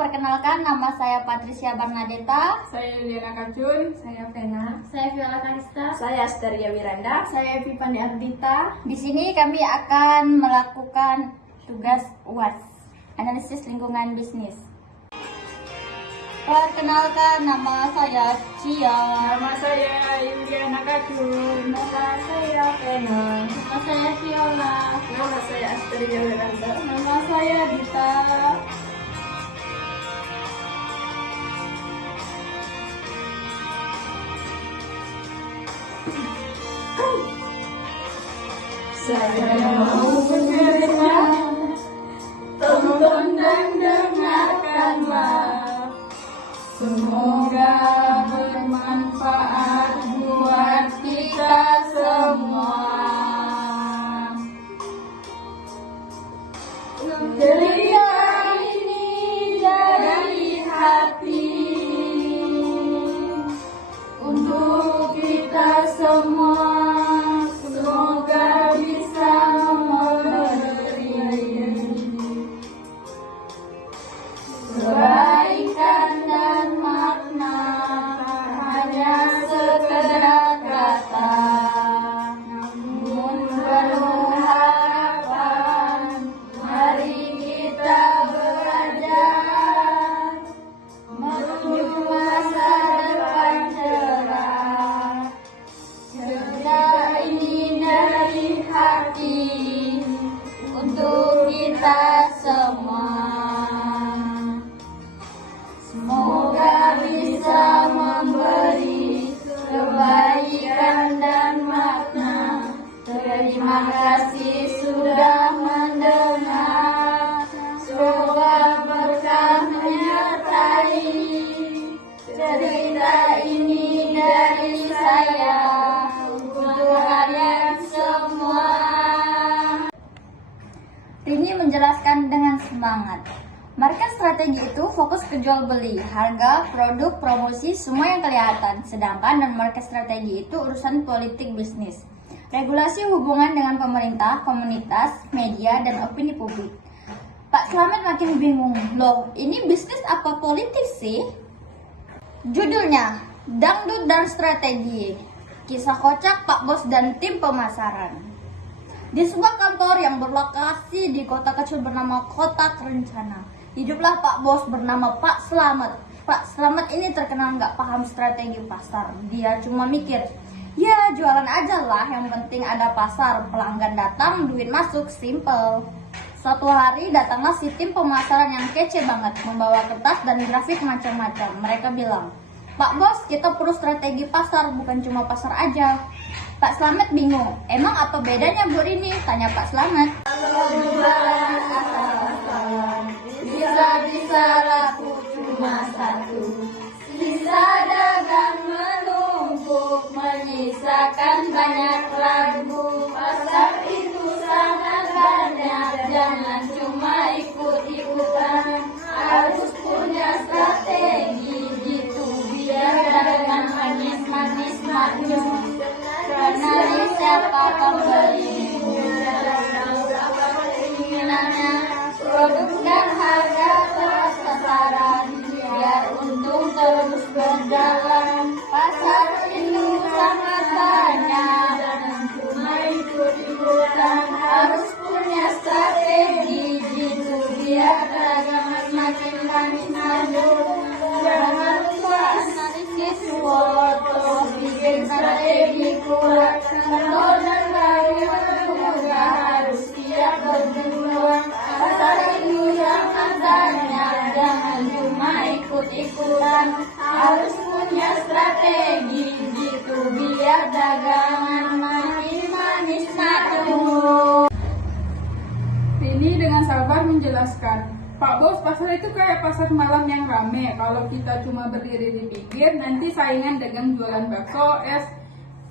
perkenalkan nama saya Patricia Barnadeta. Saya Yuliana Kacun. Saya Vena. Saya Viola Karista. Saya Asteria Wiranda. Saya Evi Pandi Ardita. Di sini kami akan melakukan tugas UAS, analisis lingkungan bisnis. Perkenalkan nama saya Cia. Nama saya Yuliana Kacun. Nama saya Vena. Nama saya Viola. Nama saya Asteria Wiranda. Nama saya Dita. Saya mau bercerita, tonton dan dengarkanlah. Semoga bermanfaat buat kita semua. Cerita ini dari hati untuk kita semua. Semoga bisa memberi kebaikan dan makna, tak hanya sekedar kata, namun penuh harapan. Mari kita belajar menuju masa depan cerah. Cerita ini dari hati untuk kita semua. Semoga bisa memberi kebaikan dan makna. Terima kasih sudah mendengar. Semoga berkah menyertai. Cerita ini dari saya untuk kalian semua. Rini menjelaskan dengan semangat. Market strategi itu fokus ke jual beli, harga, produk, promosi, semua yang kelihatan. Sedangkan dan market strategi itu urusan politik bisnis. Regulasi hubungan dengan pemerintah, komunitas, media, dan opini publik. Pak Slamet makin bingung. Loh, ini bisnis apa politik sih? Judulnya, Dangdut dan Strategi. Kisah kocak Pak Bos dan tim pemasaran. Di sebuah kantor yang berlokasi di kota kecil bernama Kota Kerencana, hiduplah Pak Bos bernama Pak Slamet. Pak Slamet ini terkenal nggak paham strategi pasar. Dia cuma mikir, ya jualan aja lah, yang penting ada pasar, pelanggan datang, duit masuk, simple. Suatu hari datanglah si tim pemasaran yang kece banget, membawa kertas dan grafik macam-macam. Mereka bilang, Pak Bos, kita perlu strategi pasar, bukan cuma pasar aja. Pak Slamet bingung, emang apa bedanya Bu Rini? Tanya Pak Slamet. Bisa-bisa laku cuma satu. Sisa dagang menumpuk, menyisakan banyak lagu. Pasar itu sangat banyak, jangan cuma ikut-ikutan. Harus punya strategi gitu, biar dagangan manis-manis maknyus. Kenali siapa pembeli, dan tahu apa keinginannya. Produk dan harga tepat sasaran, biar untung terus berjalan. Pasar itu sangat banyak, jangan cuma ikut-ikutan. Harus punya strategi gitu, biar dagangan makin manis maju. Jangan lupa analisis SWOT, terus bikin strategi kuat. Kantor dan karyawan juga harus siap berjuang. Pasar itu sangat banyak, jangan cuma ikut-ikutan. Harus punya strategi gitu, biar dagangan makin manis maju. Rini dengan sabar menjelaskan, Pak Bos, pasar itu kayak pasar malam yang rame. Kalau kita cuma berdiri di pinggir, nanti saingan dagang jualan bakso, es,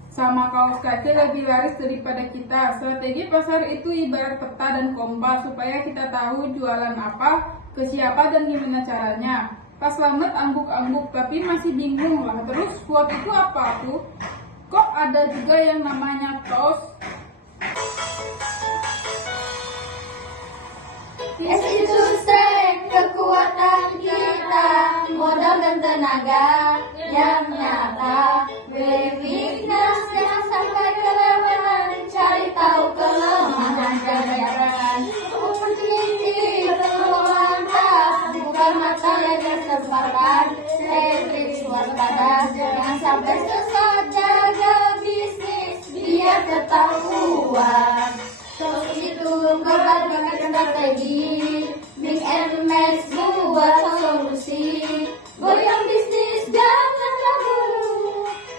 sama kaos kaki lebih laris daripada kita. Strategi pasar itu ibarat peta dan kompas, supaya kita tahu jualan apa, ke siapa, dan gimana caranya. Pak Slamet angguk-angguk, tapi masih bingung lah. Terus SWOT itu apa tuh? Kok ada juga yang namanya TOS? S itu strength, kekuatan kita. dan tenaga yang nyata. Beri weakness, jangan sampai kelewatan. Cari tahu kelemahan dan jalan. Opportunity, peluang pas. Buka mata dan kesempatan. Stay rich, waspada. Jangan sampai sesat, jaga bisnis biar ketahuan. Terus itu global dengan strategi. Mix and match buat solusi. Goyang bisnis jangan ragu.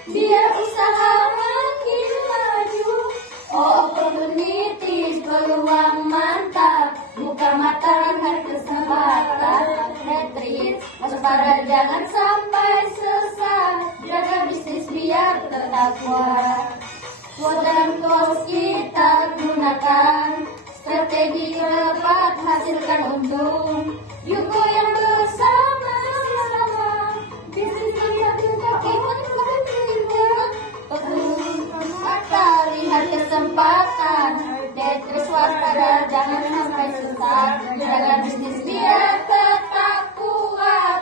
Biar usaha makin maju. Opportunities peluang mantap. Buka mata lihat kesempatan. Retreat waspada jangan sampai sesat. Jaga bisnis biar tetap kuat. Quote dan quotes kita gunakan. Strategi tepat hasilkan untung. Yuk goyang bersama-sama. Bisnis yang juga mata lihat kesempatan. Tetris waspada jangan sampai sesat. Jaga bisnis biar tetap kuat.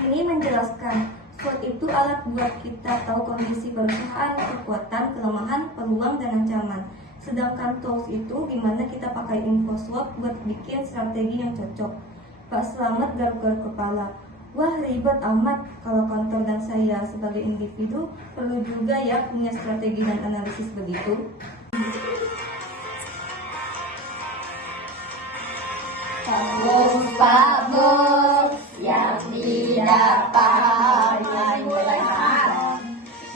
Ini menjelaskan SWOT itu alat buat kita tahu kondisi perusahaan, kekuatan, kelemahan, peluang, dan ancaman. Sedangkan tools itu gimana kita pakai info SWOT buat bikin strategi yang cocok. Pak Slamet garuk-garuk kepala. Wah, ribet amat. Kalau kantor dan saya sebagai individu perlu juga ya punya strategi dan analisis begitu. Pak Bos yang tidak paham menjelaskan.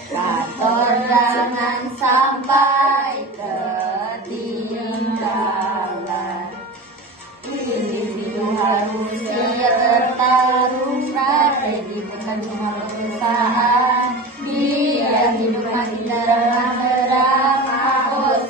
Kantor jangan sampai ketinggalan. Individu harus bertarung. Strategi bukan cuma perusahaan. Biar hidup makin terang. Pak Bos,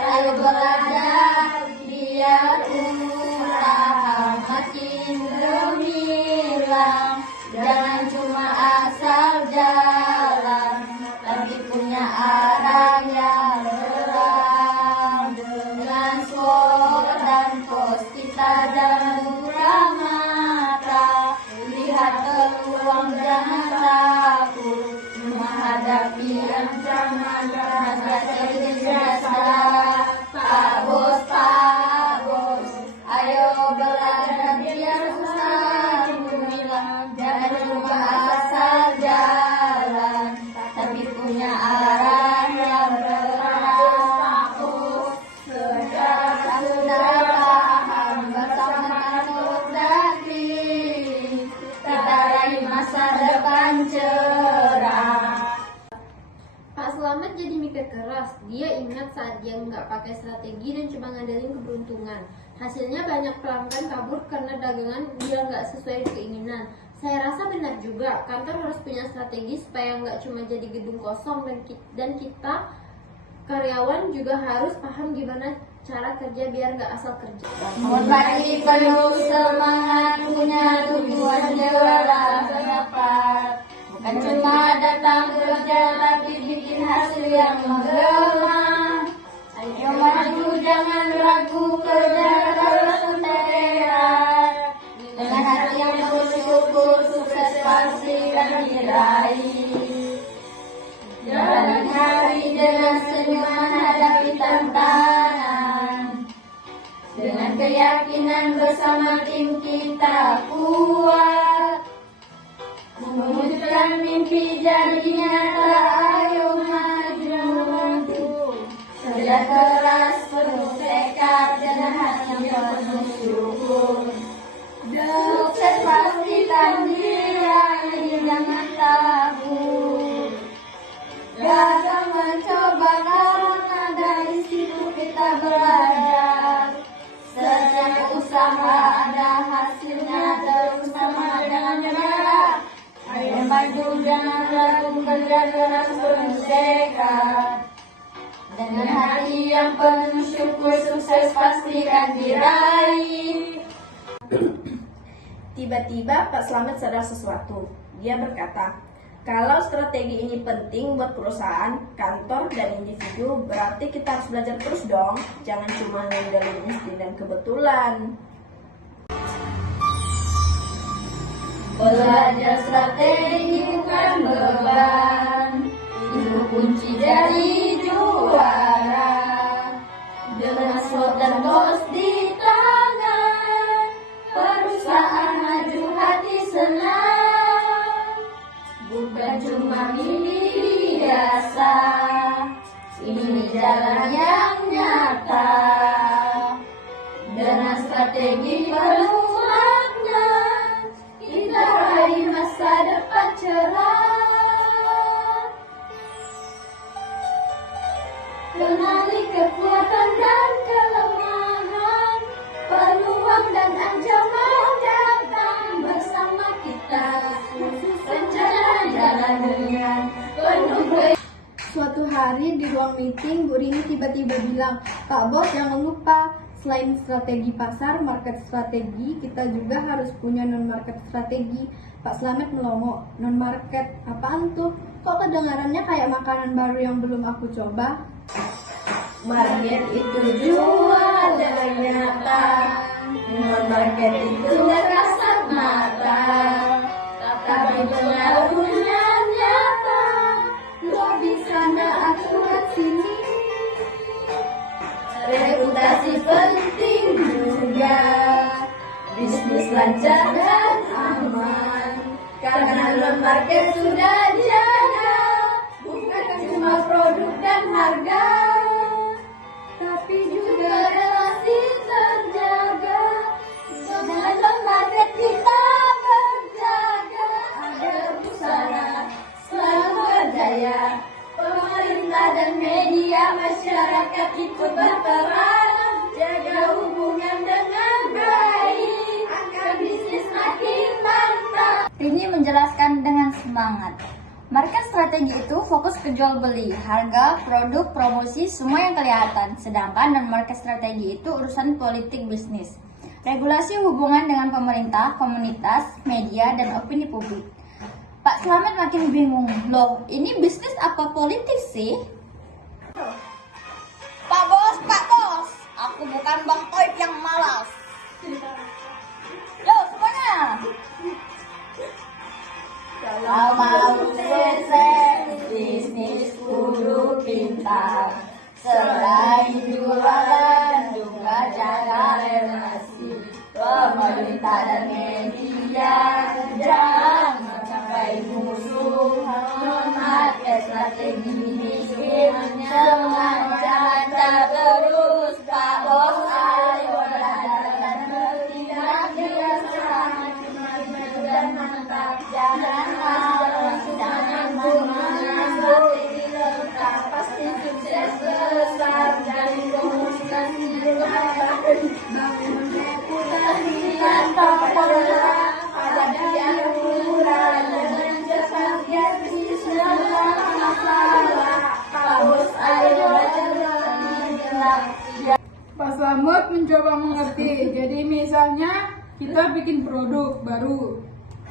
ayo belajar. Biar usaha makin gemilang. Jangan cuma asal jalan, tapi punya arah yang terang. Dengan SWOT dan pos kita jangan buka mata. Lihat peluang jangan takut. Menghadapi ancaman dan strategi biasa. Pak Bos, ayo belajar biar usaha gemilang. Jangan cuma asal jalan, tapi punya arah yang terang. Sudah paham bersama takut dan tim. Kita raih masa depan cerah. Pak Slamet jadi mikir keras. Dia ingat saat dia nggak pakai strategi dan cuma ngandelin keberuntungan. Hasilnya banyak pelanggan kabur karena dagangan dia nggak sesuai keinginan. Saya rasa benar juga, kantor harus punya strategi supaya nggak cuma jadi gedung kosong dan kita karyawan juga harus paham gimana cara kerja biar nggak asal kerja. Pagi penuh semangat, punya tujuan jelas dapat. Bukan cuma datang kerja, tapi bikin hasil yang menggema. Ayo maju, jangan ragu, kerja terus seterat. Dengan hati yang bersyukur, sukses pasti akan diraih. Jalani hari dengan senyuman hadapi tantangan. Dengan keyakinan bersama tim kita kuat. Mewujudkan mimpi jadi nyata, ayo maju. Kerja keras penuh tekad dengan hati yang penuh syukur. Sukses pasti takdirnya, jangan takut. Gagal mencoba karena dari situ kita belajar. Setiap usaha ada hasilnya, terus sama dengan nyerah. Ayo maju jangan ragu, kerja keras penuh tekad. Dengan hati yang penuh syukur, sukses pasti akan diraih. Tiba-tiba Pak Slamet sadar sesuatu. Dia berkata, kalau strategi ini penting buat perusahaan, kantor, dan individu, berarti kita harus belajar terus dong. Jangan cuma ngandelin insting dan kebetulan. Belajar strategi bukan beban, itu kunci dari juara. Dengan slot dan bos di tangan, perusahaan maju hati senang. Bukan cuma mimpi biasa, ini jalan yang nyata. Dengan strategi penuh makna, kita raih masa depan cerah. Kenali kekuatan dan kelemahan, peluang dan ancaman datang bersama kita. Rencana jalan dengan penuh. Suatu hari di ruang meeting, Bu Rini tiba-tiba bilang, "Pak Bos, jangan lupa, selain strategi pasar, market strategi, kita juga harus punya non-market strategi." Pak Slamet melongo, "Non-market? Apaan tuh? Kok kedengarannya kayak makanan baru yang belum aku coba?" Market itu jualan nyata, non-market itu kasat mata, tapi pengaruhnya nyata. Lobby sana aturan sini, reputasi penting juga, bisnis lancar dan aman, karena non-market sudah jaga, bukan cuma produk dan harga, tapi juga relasi terjaga. Dengan non-market kita berjaga, agar busana selalu berjaya. Pemerintah dan media masyarakat ikut berperan, jaga hubungan dengan baik, agar bisnis makin mantap. Rini menjelaskan dengan semangat. Market strategi itu fokus ke jual beli, harga, produk, promosi, semua yang kelihatan. Sedangkan non-market strategi itu urusan politik bisnis, regulasi hubungan dengan pemerintah, komunitas, media, dan opini publik. Pak Slamet makin bingung, loh ini bisnis apa politik sih? Pak Bos, aku bukan Bang Toib yang malas. Yo semuanya. Kalau mau sukses, bisnis kudu pintar. Selain jualan, juga jaga relasi. Pemerintah dan media, jangan sampai musuh. Non-market strategi bikin semangat terus. Pak Bos, ayo belajar dan bertindak biar semangat maju dan mantap. Jangan malas, jangan bunga, strategi lengkap pasti sukses besar. Dari komunikasi bangun reputasi yang terpelak, pada yang murah dengan cepat biar bisnis masalah. Pak Bos, ayo belajar. Pak Slamet mencoba mengerti. Jadi misalnya kita bikin produk baru,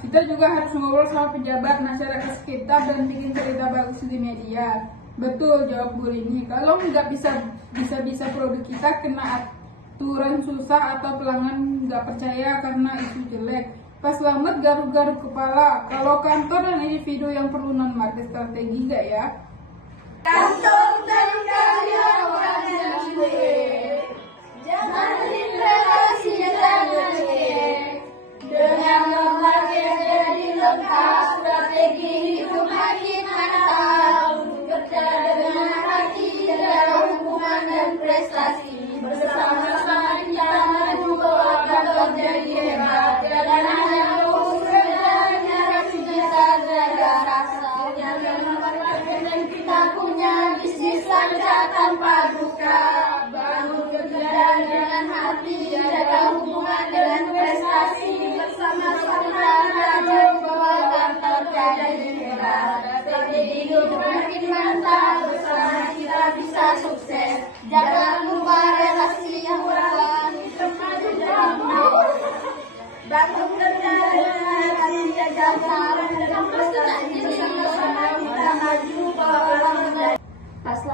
kita juga harus ngobrol sama pejabat, masyarakat sekitar, dan bikin cerita bagus di media. Betul, jawab Bu Rini. Kalau nggak bisa produk kita kena aturan susah atau pelanggan nggak percaya karena itu jelek. Pak Slamet garuk-garuk kepala. Kalau kantor dan individu yang perlu non-market strategi nggak ya? Kantor dan karyawan yang cuek, jangan relasi jangan cek. Dengan non-market jadi lengkap, strategi hidup makin mantap. Kerja dengan hati, jaga hubungan dan prestasi. Bersama-sama kita maju, kantor jadi hebat. Jangan hanya fokus kerjanya, harus bisa jaga rasa. Jangan non-market dan kita punya bisnis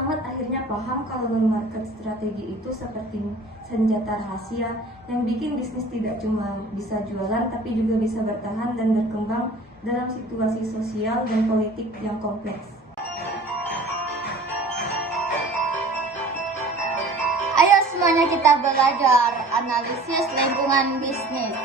Slamet akhirnya paham kalau non-market strategi itu seperti senjata rahasia yang bikin bisnis tidak cuma bisa jualan tapi juga bisa bertahan dan berkembang dalam situasi sosial dan politik yang kompleks. Ayo semuanya kita belajar analisis lingkungan bisnis.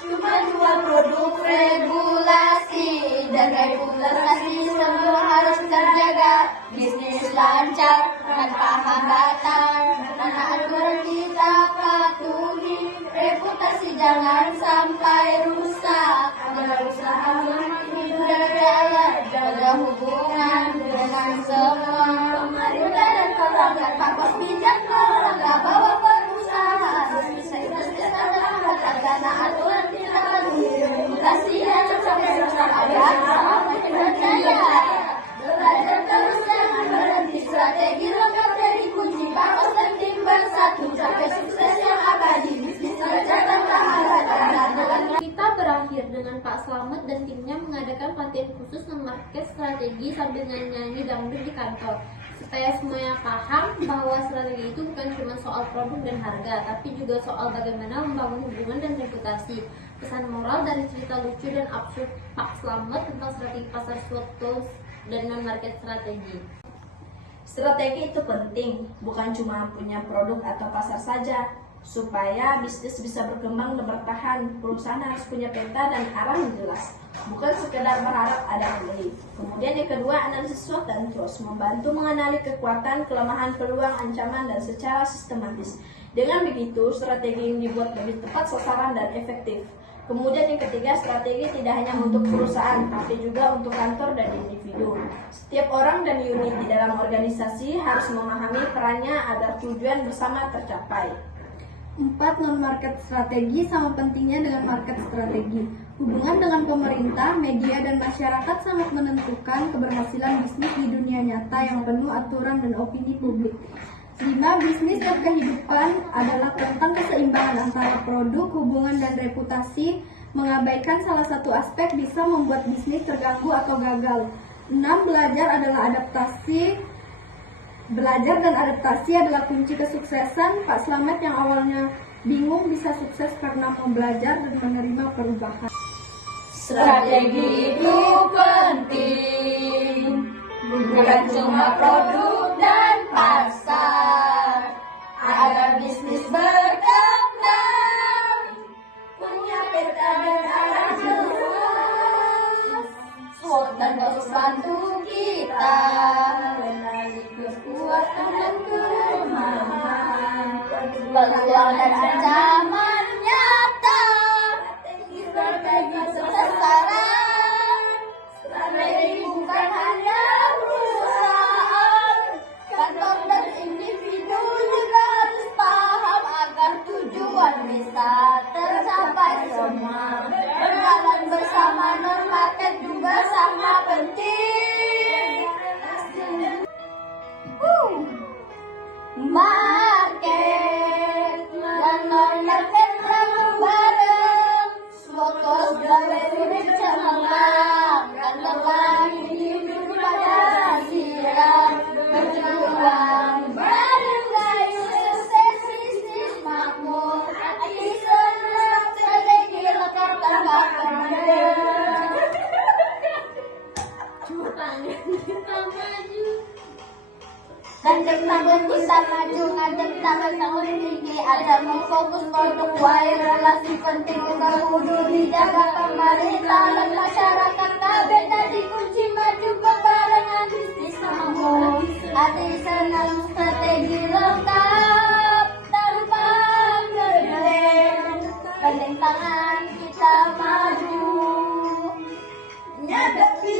Cuma dua produk Regulasi dan regulasi semua harus terjaga. Bisnis lancar tanpa hambatan, karena aturan kita patuhi. Reputasi jangan sampai rusak, agar usaha makin berjalan. Jaga hubungan dengan semua pemerintah dan pelanggan. Pakos bijak melangkah bawa perusahaan bisa karena aturan kita patuhi. Reputasi jangan sampai rusak, agar usaha makin berjaya. Belajar terus jangan berhenti, strategi lengkap jadi kunci. Pakos dan tim bersatu capai sukses yang abadi. Bisnis lancar tanpa hambatan. Kita berakhir dengan Pak Slamet dan timnya mengadakan pelatihan khusus non-market strategi sambil nyanyi dangdut di kantor. Supaya semuanya paham bahwa strategi itu bukan cuma soal produk dan harga, tapi juga soal bagaimana membangun hubungan dan reputasi. Pesan moral dari cerita lucu dan absurd Pak Slamet tentang strategi pasar SWOT dan non-market strategi. Strategi itu penting, bukan cuma punya produk atau pasar saja. Supaya bisnis bisa berkembang dan bertahan, perusahaan harus punya peta dan arah yang jelas, bukan sekedar berharap ada pembeli. Kemudian yang kedua, analisis SWOT dan terus membantu mengenali kekuatan, kelemahan, peluang, ancaman, dan secara sistematis. Dengan begitu, strategi yang dibuat lebih tepat sasaran dan efektif. Kemudian yang ketiga, strategi tidak hanya untuk perusahaan, tapi juga untuk kantor dan individu. Setiap orang dan unit di dalam organisasi harus memahami perannya agar tujuan bersama tercapai. 4. Non-market strategi sama pentingnya dengan market strategi. Hubungan dengan pemerintah, media, dan masyarakat sangat menentukan keberhasilan bisnis di dunia nyata yang penuh aturan dan opini publik. 5. Bisnis dan kehidupan adalah tentang keseimbangan antara produk, hubungan, dan reputasi. Mengabaikan salah satu aspek bisa membuat bisnis terganggu atau gagal. 6. Belajar dan adaptasi adalah kunci kesuksesan. Pak Slamet yang awalnya bingung bisa sukses karena mau belajar dan menerima perubahan. Strategi itu penting, bukan cuma produk dan pasar, agar bisnis berkembang, punya peta dan arah jelas. SWOT dan terus bantu kita mengenali kekuatan dan kelemahan, peluang dan ancaman nyata. Strategi sasaran, strategi bukan hanya perusahaan, kantor dan individu juga harus paham agar tujuan bisa tercapai semua. Berjalan bersama non-market juga sama penting. Market dan non-market selalu bareng. Fokus gawe urip cemerlang, kantor dan individu pada siap berjuang bareng gayu sukses bisnis makmur. Hati senang strategi lengkap tanpa kendala. Kita maju. Gandeng tangan kita maju, ngajak tangan tahun tinggi. Ada memfokus produk wae, relasi penting juga kudu dijaga. Pemerintah dan masyarakat kabeh tadi kunci maju bebarengan bisnis makmur. Hati senang strategi lengkap tanpa kendeng. Gandeng tangan kita maju, hadapi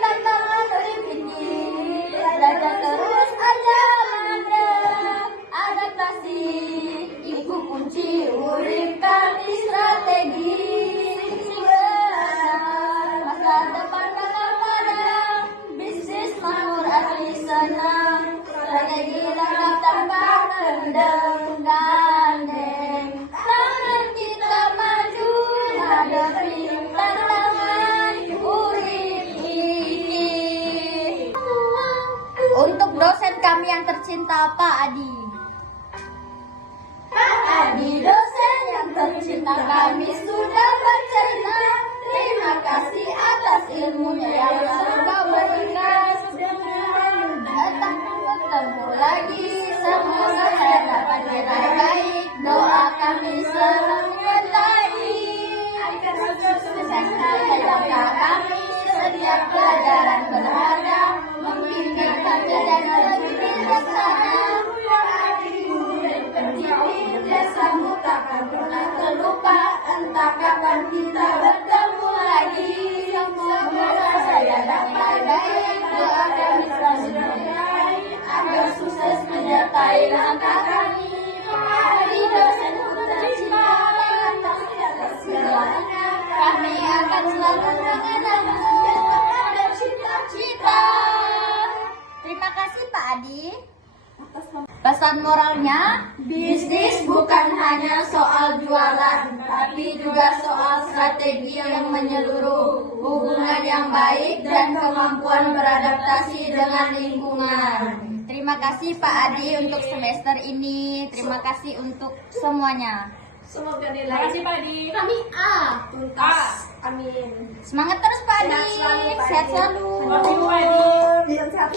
tantangan lebih tinggi. Belajar terus aja mandang, adaptasi iku kunci urip kanthi strategi. Masa depan bakal padang, bisnis makmur asli senang. Strategi lengkap tanpa kendeng, gandeng tangan kita maju, hadapi tantangan tercinta Pak Adi. Pak Adi dosen yang tercinta, kami sudah bercerita. Terima kasih atas ilmunya yang serba berikan. Datang bertemu lagi, semoga saya dapat yang terbaik. Doa kami selalu menyertai. Agar sukses saja kami, setiap pelajaran berharga, membimbing kami dan lebih bijaksana. Bersambut takkan pernah terlupa, entah kapan kita bertemu lagi. Semoga saya dapat baik, doa kami selalu menyertai, agar sukses menyertai langkah kami. Hari dosen tercinta, atas segalanya, kami akan selalu mengenalmu pada cita-cita. Terima kasih Pak Adi. Pesan moralnya, bisnis bukan hanya soal jualan, tapi juga soal strategi yang menyeluruh, hubungan yang baik, dan kemampuan beradaptasi dengan lingkungan. Terima kasih Pak Adi untuk semester ini. Terima kasih untuk semuanya. Semoga Terima nilai kasih Pak Adi. Kami A. tuntas. Amin. Semangat terus Pak Adi. Sehat selalu, Pak Sehat Adi. selalu. Terima kasih Pak Adi. Bilang sehat.